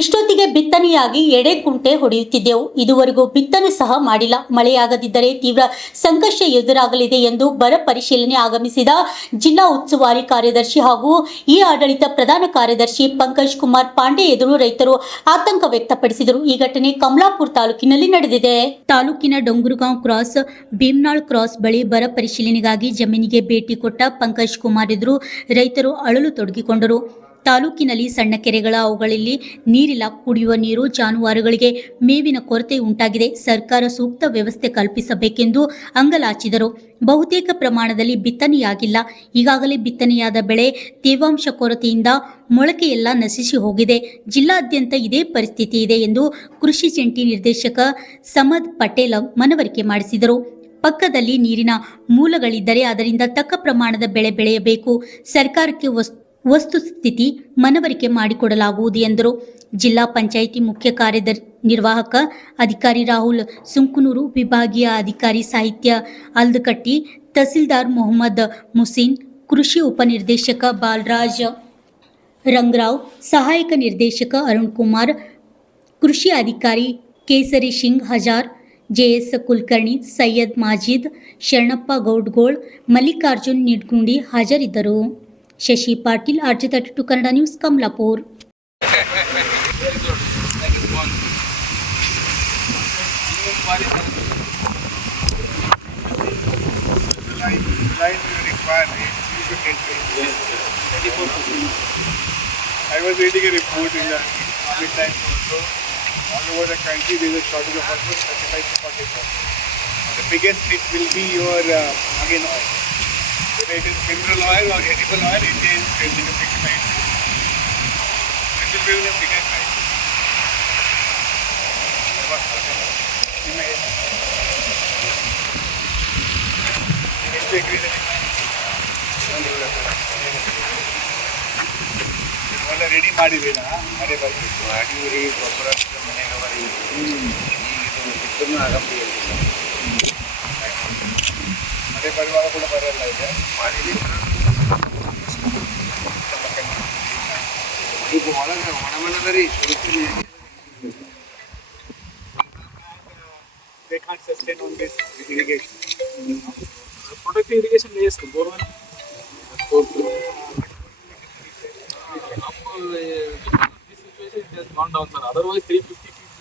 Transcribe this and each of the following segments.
ಇಷ್ಟೊತ್ತಿಗೆ ಬಿತ್ತನೆಯಾಗಿ ಎಡೆಕುಂಟೆ ಹೊಡೆಯುತ್ತಿದ್ದೆವು. ಇದುವರೆಗೂ ಬಿತ್ತನೆ ಸಹ ಮಾಡಿಲ್ಲ. ಮಳೆಯಾಗದಿದ್ದರೆ ತೀವ್ರ ಸಂಕಷ್ಟ ಎದುರಾಗಲಿದೆ ಎಂದು ಬರ ಪರಿಶೀಲನೆ ಆಗಮಿಸಿದ ಜಿಲ್ಲಾ ಉಸ್ತುವಾರಿ ಕಾರ್ಯದರ್ಶಿ ಹಾಗೂ ಈ ಆಡಳಿತ ಪ್ರಧಾನ ಕಾರ್ಯದರ್ಶಿ ಪಂಕಜ್ ಕುಮಾರ್ ಪಾಂಡೆ ಎದುರು ರೈತರು ಆತಂಕ ವ್ಯಕ್ತಪಡಿಸಿದರು. ಈ ಘಟನೆ ಕಮಲಾಪುರ ತಾಲೂಕಿನಲ್ಲಿ ನಡೆದಿದೆ. ತಾಲೂಕಿನ ಡೊಂಗುರಗಾಂವ್ ಕ್ರಾಸ್ ಭೀಮ್ನಾಳ್ ಕ್ರಾಸ್ ಬಳಿ ಬರ ಪರಿಶೀಲನೆಗಾಗಿ ಜಮೀನಿಗೆ ಭೇಟಿ ಕೊಟ್ಟ ಪಂಕಜ್ ಕುಮಾರ್ ಎದುರು ರೈತರು ಅಳಲು ತೊಡಗಿಕೊಂಡರು. ತಾಲೂಕಿನಲ್ಲಿ ಸಣ್ಣ ಕೆರೆಗಳ ಅವುಗಳಲ್ಲಿ ನೀರಿಲ್ಲ. ಕುಡಿಯುವ ನೀರು, ಜಾನುವಾರುಗಳಿಗೆ ಮೇವಿನ ಕೊರತೆ ಉಂಟಾಗಿದೆ. ಸರ್ಕಾರ ಸೂಕ್ತ ವ್ಯವಸ್ಥೆ ಕಲ್ಪಿಸಬೇಕೆಂದು ಅಂಗಲಾಚಿದರು. ಬಹುತೇಕ ಪ್ರಮಾಣದಲ್ಲಿ ಬಿತ್ತನೆಯಾಗಿಲ್ಲ. ಈಗಾಗಲೇ ಬಿತ್ತನೆಯಾದ ಬೆಳೆ ತೇವಾಂಶ ಕೊರತೆಯಿಂದ ಮೊಳಕೆಯೆಲ್ಲ ನಶಿಸಿ ಹೋಗಿದೆ. ಜಿಲ್ಲಾದ್ಯಂತ ಇದೇ ಪರಿಸ್ಥಿತಿ ಇದೆ ಎಂದು ಕೃಷಿ ಜಂಟಿ ನಿರ್ದೇಶಕ ಸಮದ್ ಪಟೇಲ್ ಮನವರಿಕೆ ಮಾಡಿಸಿದರು. ಪಕ್ಕದಲ್ಲಿ ನೀರಿನ ಮೂಲಗಳಿದ್ದರೆ ಅದರಿಂದ ತಕ್ಕ ಪ್ರಮಾಣದ ಬೆಳೆ ಬೆಳೆಯಬೇಕು. ಸರ್ಕಾರಕ್ಕೆ ವಸ್ತುಸ್ಥಿತಿ ಮನವರಿಕೆ ಮಾಡಿಕೊಡಲಾಗುವುದು ಎಂದರು. ಜಿಲ್ಲಾ ಪಂಚಾಯಿತಿ ಮುಖ್ಯ ಕಾರ್ಯನಿರ್ವಾಹಕ ಅಧಿಕಾರಿ ರಾಹುಲ್ ಸುಂಕನೂರು, ವಿಭಾಗೀಯ ಅಧಿಕಾರಿ ಸಾಹಿತ್ಯ ಅಲ್ದಕಟ್ಟಿ, ತಹಸೀಲ್ದಾರ್ ಮೊಹಮ್ಮದ್ ಮುಸೀನ್, ಕೃಷಿ ಉಪನಿರ್ದೇಶಕ ಬಾಲರಾಜ್ ರಂಗರಾವ್, ಸಹಾಯಕ ನಿರ್ದೇಶಕ ಅರುಣ್ ಕುಮಾರ್, ಕೃಷಿ ಅಧಿಕಾರಿ ಕೇಸರಿ ಸಿಂಗ್ ಹಜಾರ್, ಜೆಎಸ್ ಕುಲಕರ್ಣಿ, ಸೈಯದ್ ಮಾಜಿದ್, ಶರಣಪ್ಪ ಗೌಡ್ಗೋಳ್, ಮಲ್ಲಿಕಾರ್ಜುನ್ ನಿಡ್ಗುಂಡಿ ಹಾಜರಿದ್ದರು. Shashi Patil, RJ32 Kannada news, Kamalapur. I was reading a report in the COVID time also. All over the country there is a shortage of almost 35 to 40%. The biggest hit will be your again oil. Whether it is mineral oil or edible oil, it is 20 to 65. This will be the biggest price. Ready ಮಾಡಿದ್ದೀರಾ? ಮನೆ ಬರಬೇಕು, ಅಡಿಯೂರಿ ಗೊಬ್ಬರ ಮನೆಗವರಿ ಈಗ ಬಿತ್ತೂ ಆಗಂಬಿಲ್ಲ. ಮನೆ ಬರುವಾಗ ಕೂಡ ಬರಲ್ಲ ಇದೆ ಮಾಡಿದ್ದೀವಿ. ಈಗ ಒಳಗೆ ಒಣಮನದರಿ ಶುರುತ್ತೀನಿ. They can't sustain on this irrigation. Productive irrigation is borewell. This situation has gone down, sir. Otherwise 350 feet.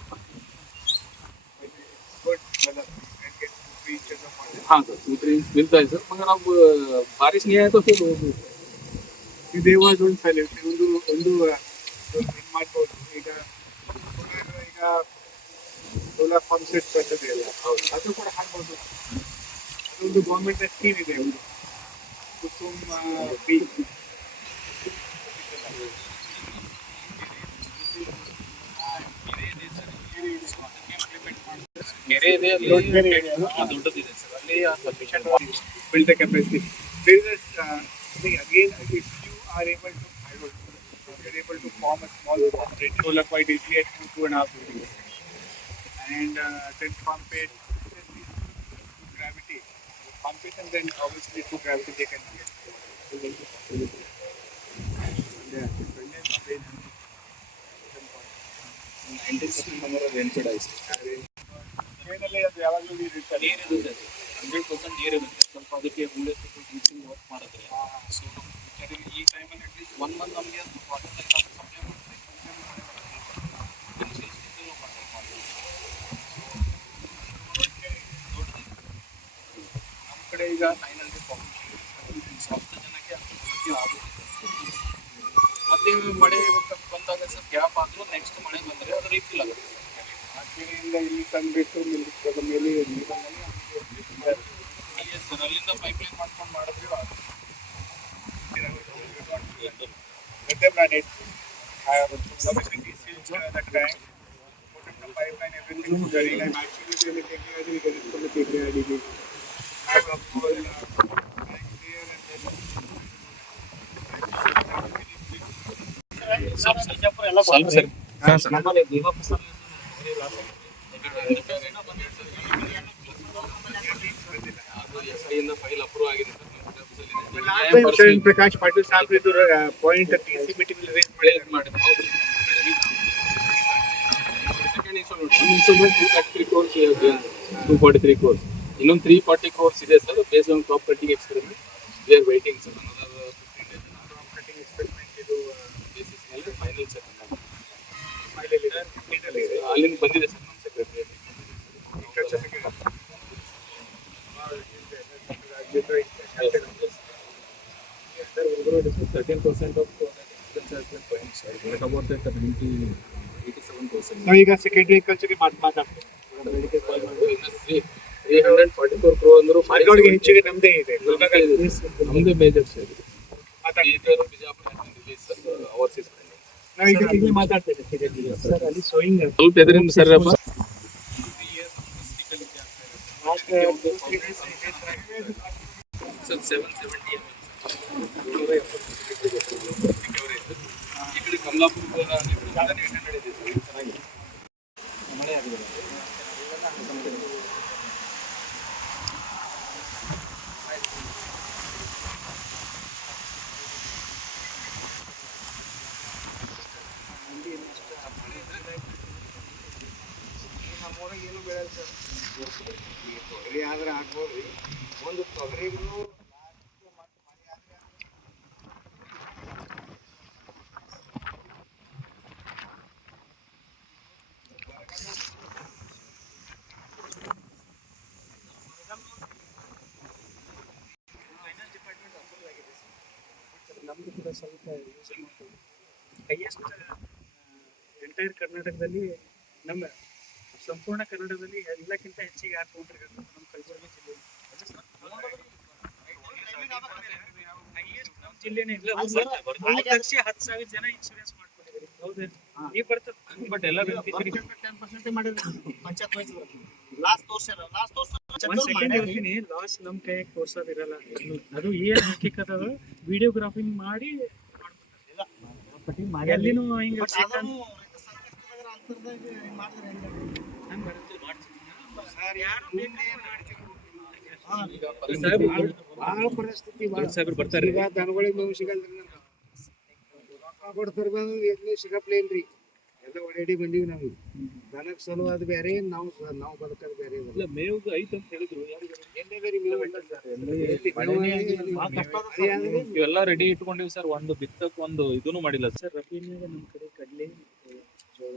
Good, मतलब can get 2-3 inches of water. हाँ सर, 2-3 इंच मिलता है सर, मगर अब बारिश नहीं आए तो फिर ದೇವಾಜ್ ಒಂದು ಸಲ ಒಂದು ಇದು ಮಾಡ್ಬೋದು. ಈಗ ಸೋಲಾರ್ ಪಂಪ್ ಸೆಟ್ ಬರ್ತದೆ ಅಲ್ಲ, ಅದು ಕೂಡ ಹಾಕ್ಬೋದು. ಅದೊಂದು ಗೌರ್ಮೆಂಟ್ ಸ್ಕೀಮ್ ಇದೆ, ಒಂದು ಕುಸುಮ್ ಬಿ. ಕೆರೆ ಇದೆ, ಅಲ್ಲಿ ದೊಡ್ಡದಿದೆ ಸರ್, ಅಲ್ಲಿ sufficient build the capacity. There is a again, if you are able to, you are able to form a small solar quite easily at 2.5 degrees, and then pump it to gravity. Pump it and then obviously to gravity they can get. Yeah, 90% number of rainfall. ಏನಲ್ಲಿ ಅದು ಯಾವಾಗಲೂ ನೀರು ಇರುತ್ತೆ, 100% ನೀರಿರುತ್ತೆ. ಸ್ವಲ್ಪ ಅದಕ್ಕೆ ಮುಂದೆ teaching work ಮಾಡಿದ್ರೆ so ಈ ಟೈಮಲ್ಲಿ ಅಟ್ಲೀಸ್ಟ್ 1 ಮಂತ್ ನಮಗೆ ಅದು ವಾಟರ್ ಸಪ್ಲೈ ಮಾಡ್ತಾರೆ. ನಮ್ಮ ಕಡೆ ಈಗ 900 ಪಾಪ್ಯುಲೇಷನ್, 1000 ಜನಕ್ಕೆ ಅಷ್ಟು ಆಗುತ್ತೆ. ಮತ್ತೆ ಮಳೆ ಬಂದಾಗ ಸರ್ ಗ್ಯಾಪ್ ಆದರೂ ನೆಕ್ಸ್ಟ್ ಮಳೆ ಬಂದರೆ ಅದು ರೀಫಿಲ್ ಆಗುತ್ತೆ. ಆ ಕೆರೆಯಿಂದ ಇಲ್ಲಿ ತಂದುಬಿಟ್ಟು ಮೇಲೆ ಸರ್ ಅಲ್ಲಿಂದ ಪೈಪ್ಲೈನ್ ಮಾಡ್ಕೊಂಡು ಮಾಡಿದ್ರೆ let them run it. Obviously seals the tank, put in the pipeline, everything to the line. Actually they will take care of it from the KKRDB. Have a full tank here and then ಸ್ವಲ್ಪ sir ನಮ್ಮಲ್ಲಿ Devaprasad file approve ಆಗಿದೆ sir. Prakash Patil Saheb ಇದು point TC meeting race ಮಾಡಿದ್ರು. instrument 233 crores we have given, 243 crores. ಇನ್ನೊಂದು 340 crores ಇದೆ sir, based on crop cutting experiment. We are waiting sir another 15 days. Crop cutting experiment ಇದು basis ಮೇಲೆ final sir. ಅಲ್ಲಿಂದ ಬಂದಿದೆ sir ನಮ್ಮ secretary. Sir, we're going to discuss 13% of expense has been paid, sir. What about that 87%? ನಾವು ಈಗ secondary ಕಲ್ಚರ್ಗೆ ಮಾತಾಡ್ತೀವಿ. Medical call ಮಾಡಿ ಇನ್ನು 344 crore ಅಂದ್ರು ಮಾರ್ಗಗಳಿಗೆ ಹೆಚ್ಚಿಗೆ ನಮ್ದೇ ಇದೆ. ನಮ್ದೇ ಮೇಜರ್ ಸರ್. ಮಾತಾಡಿ. Bijapur release sir overseas. ನಾವು ಈಗ ಮಾತಾಡ್ತೇವೆ ಸರ್, ಅಲ್ಲಿ ಸೋಯಿಂಗ್ ಸ್ವಲ್ಪ ಎದರಿಂದ ಸರ್ ಅಪ್ಪ ಸರ್ 770 ಈ ಕಡೆ ಕಮಲಾಪುರ ನಡೆದಿದೆ ಚೆನ್ನಾಗಿ ಮಳೆ ಆಗಿದೆ. ನಮ್ಮೂರಾಗ ಏನು ಬೆಳೆಯಲ್ಲ ಸರ್. ತೊಗರಿ ಆದ್ರೆ ಆಗ್ಬೋದು ರೀ. ಒಂದು ತೊಗರಿಗೂ ನಮ್ಮದು ಕೂಡ ಸ್ವಲ್ಪ ಯೂಸ್ ಮಾಡ್ತೀವಿ. ಹೈಯೆಸ್ಟ್ ಎಂಟೈರ್ ಕರ್ನಾಟಕದಲ್ಲಿ ನಮ್ಮ ಸಂಪೂರ್ಣ ಕನ್ನಡದಲ್ಲಿ ಎಲ್ಲಕ್ಕಿಂತ ಹೆಚ್ಚಿಗೆ ಯಾರು ತೊಗೊಂಡಿರ್ಬೇಕು ನಮ್ಮ ಕಲಬುರಗಿ ಜಿಲ್ಲೆ. ಹೈಯೆಸ್ಟ್ ನಮ್ಮ ಜಿಲ್ಲೆನೇ ಇಲ್ಲ. 1,10,000 ಜನ ಇನ್ಶೂರೆನ್ಸ್ ಮಾಡ್ಕೊಂಡಿದ್ದಾರೆ. ಹೌದು ನೀವು ಬರ್ತದೆ ಬಟ್ ಎಲ್ಲ 10% ಮಾಡಿದ್ರೆ ಪಂಚಾಯತ್ ವೈಸ್ ಒಂದ್ ಸೆಕೆಂಡ್ ಹೇಳ್ತೀನಿ. ಲಾಸ್ ನಮ್ಮ ಕೈಯಾಗ ತೋರ್ಸೋದಿರಲ್ಲ. ಅದು ಏನ್ ಹಕ್ಕಿಕತ್ ಅದ ವಿಡಿಯೋಗ್ರಾಫಿಂಗ್ ಮಾಡಿ ಮಾಡ್ತಾರೆ. ಎಲ್ಲಿನೂ ಹಿಂಗ ಬಹಳ ಪರಿಸ್ಥಿತಿ ಬರ್ತಾರೆ. ಈಗ ದನಗಳಿಗೆ ನೋವು ಸಿಗಲ್ರಿ, ರೊಕ್ಕ ಕೊಡ್ತಾರೆ ಬಂದು ಎಲ್ಲಿ ಸಿಗಪ್ಲೇ ಇಲ್ರಿ. ಎಲ್ಲ ಓಡಾಡಿ ಬಂದೀವಿ ನಾವು. ದನಕ್ಕೆ ಸಲುವಾದ ಬೇರೆ, ನಾವು ಬದುಕೋದು ಬೇರೆ. ಮೇವು ಐತೆ ಅಂತ ಹೇಳಿದ್ರು. ಇವೆಲ್ಲ ರೆಡಿ ಇಟ್ಕೊಂಡಿವಿ ಸರ್. ಒಂದು ಬಿತ್ತಕ್ ಒಂದು ಇದನ್ನು ಮಾಡಿಲ್ಲ ಸರ್. ರಫೀನ್ಯಾಗ ನಮ್ಮ ಕಡೆ ಕಡ್ಲೆ, ಜೋಳ